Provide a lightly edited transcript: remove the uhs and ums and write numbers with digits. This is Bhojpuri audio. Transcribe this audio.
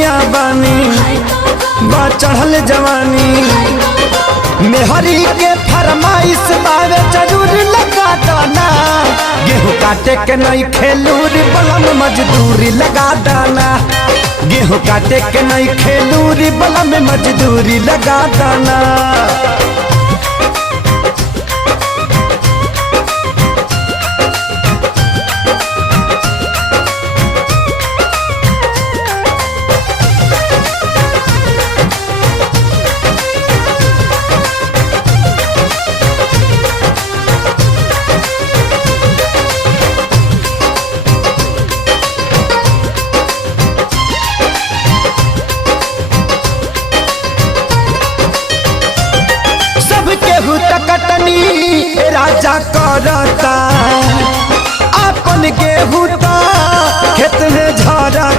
कनिया बानी बा चढ़ल जवानी मेहरी के फरमाइश बावे जरूर लगा दाना गेहूँ काटे के नहीं खेलूरी बलम मजदूरी लगा दाना गेहूँ काटे के नहीं खेलूरी बलम मजदूरी लगा दाना।